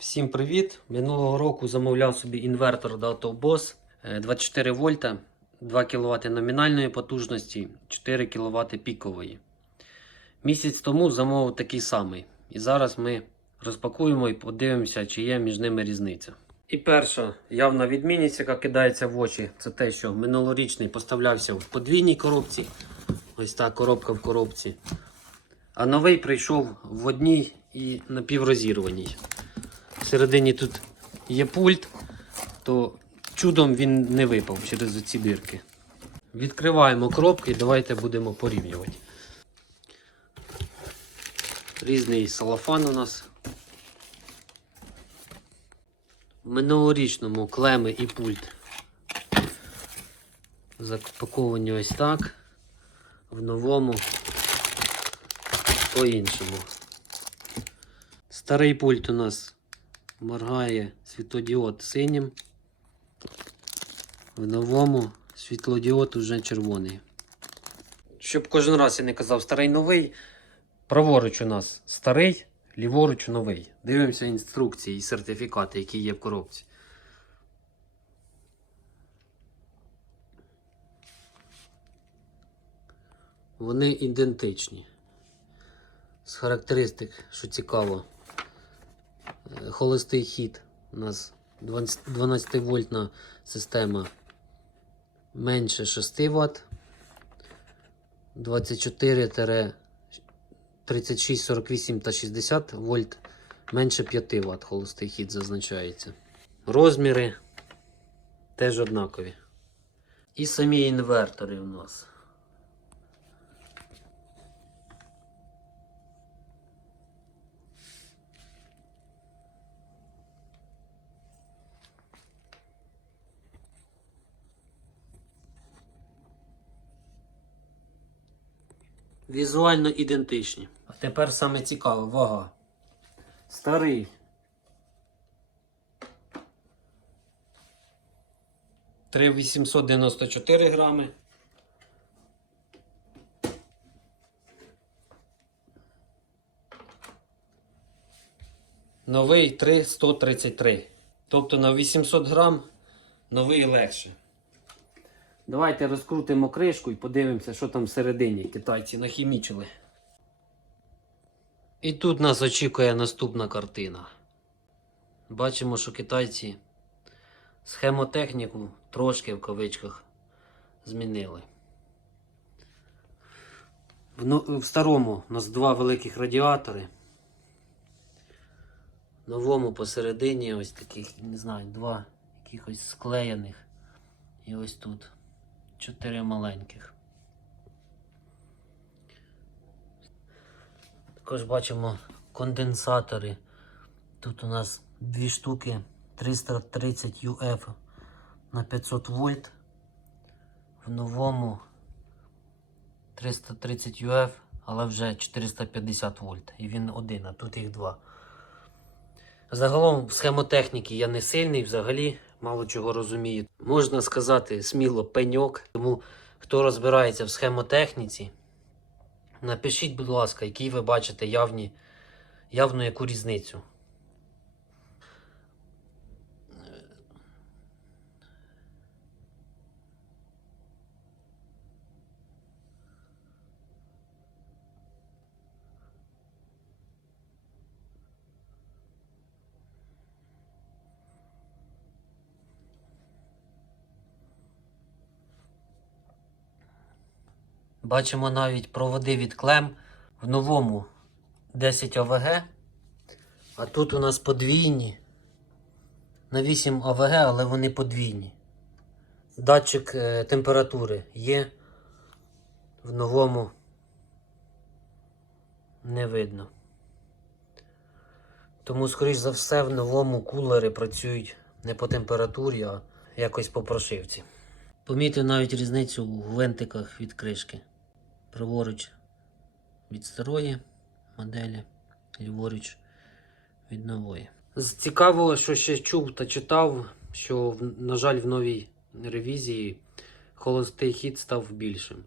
Всім привіт! Минулого року замовляв собі інвертор до AutoBoss е, 24 вольта, 2 кВт номінальної потужності, 4 кВт пікової. Місяць тому замовив такий самий. І зараз ми розпакуємо і подивимося, чи є між ними різниця. І перша явна відмінність, яка кидається в очі, це те, що минулорічний поставлявся в подвійній коробці. Ось та коробка в коробці. А новий прийшов в одній і напіврозірваній. Всередині тут є пульт, то чудом він не випав через ці дирки. Відкриваємо коробки і давайте будемо порівнювати. Різний салафан у нас. В минулорічному клеми і пульт запаковані ось так. В новому по-іншому. Старий пульт у нас моргає світлодіод синім. В новому світлодіод уже червоний. Щоб кожен раз я не казав старий новий. Праворуч у нас старий, ліворуч новий. Дивимося інструкції і сертифікати, які є в коробці. Вони ідентичні. З характеристик, що цікаво. Холостий хід. У нас 12 вольтна система менше 6 Вт. 24 36, 48 та 60 вольт менше 5 Вт холостий хід зазначається. Розміри теж однакові. І самі інвертори у нас. Візуально ідентичні. А тепер саме цікаве вага. Старий. Три 894 грами. Новий 333. Тобто на 800 грам новий легше. Давайте розкрутимо кришку і подивимося, що там всередині китайці нахімічили. І тут нас очікує наступна картина. Бачимо, що китайці схемотехніку трошки в кавичках змінили. В, в старому у нас два великих радіатори. В новому посередині ось таких, не знаю, два якихось склеєних. І ось тут чотири маленьких. Також бачимо конденсатори. Тут у нас дві штуки 330 UF на 500 вольт. В новому 330 UF, але вже 450 вольт. І він один, а тут їх два. Загалом в схемотехніки я не сильний, взагалі мало чого розуміє. Можна сказати сміло пеньок. Тому хто розбирається в схемотехніці, напишіть, будь ласка, які ви бачите явні, явну яку різницю. Бачимо навіть проводи від клем в новому 10 ОВГ. А тут у нас подвійні. На 8 ОВГ, але вони подвійні. Датчик е, температури є. В новому не видно. Тому, скоріш за все, в новому кулери працюють не по температурі, а якось по прошивці. Помітив навіть різницю у гвинтиках від кришки. Праворуч від старої моделі, ліворуч від нової. З цікавого, що ще чув та читав, що, на жаль, в новій ревізії холостий хід став більшим.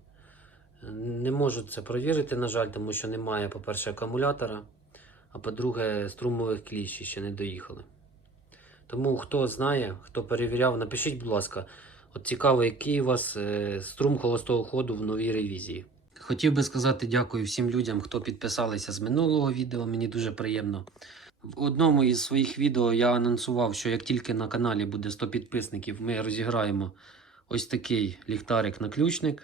Не можу це провірити, на жаль, тому що немає, по-перше, акумулятора. а по-друге, струмових кліщів ще не доїхали. Тому хто знає, хто перевіряв, напишіть, будь ласка, от цікаво, який у вас е, струм холостого ходу в новій ревізії. Хотів би сказати дякую всім людям, хто підписалися з минулого відео. Мені дуже приємно. В одному із своїх відео я анонсував, що як тільки на каналі буде 100 підписників, ми розіграємо ось такий ліхтарик-наключник.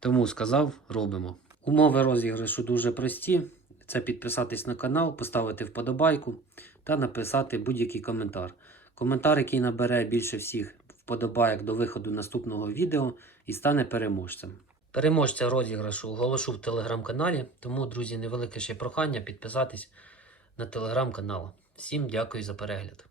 Тому сказав, робимо. Умови розіграшу дуже прості. Це підписатись на канал, поставити вподобайку та написати будь-який коментар. Коментар, який набере більше всіх вподобайок до виходу наступного відео і стане переможцем. Переможця розіграшу оголошу в телеграм-каналі, тому, друзі, невелике ще прохання підписатись на телеграм-канал. Всім дякую за перегляд.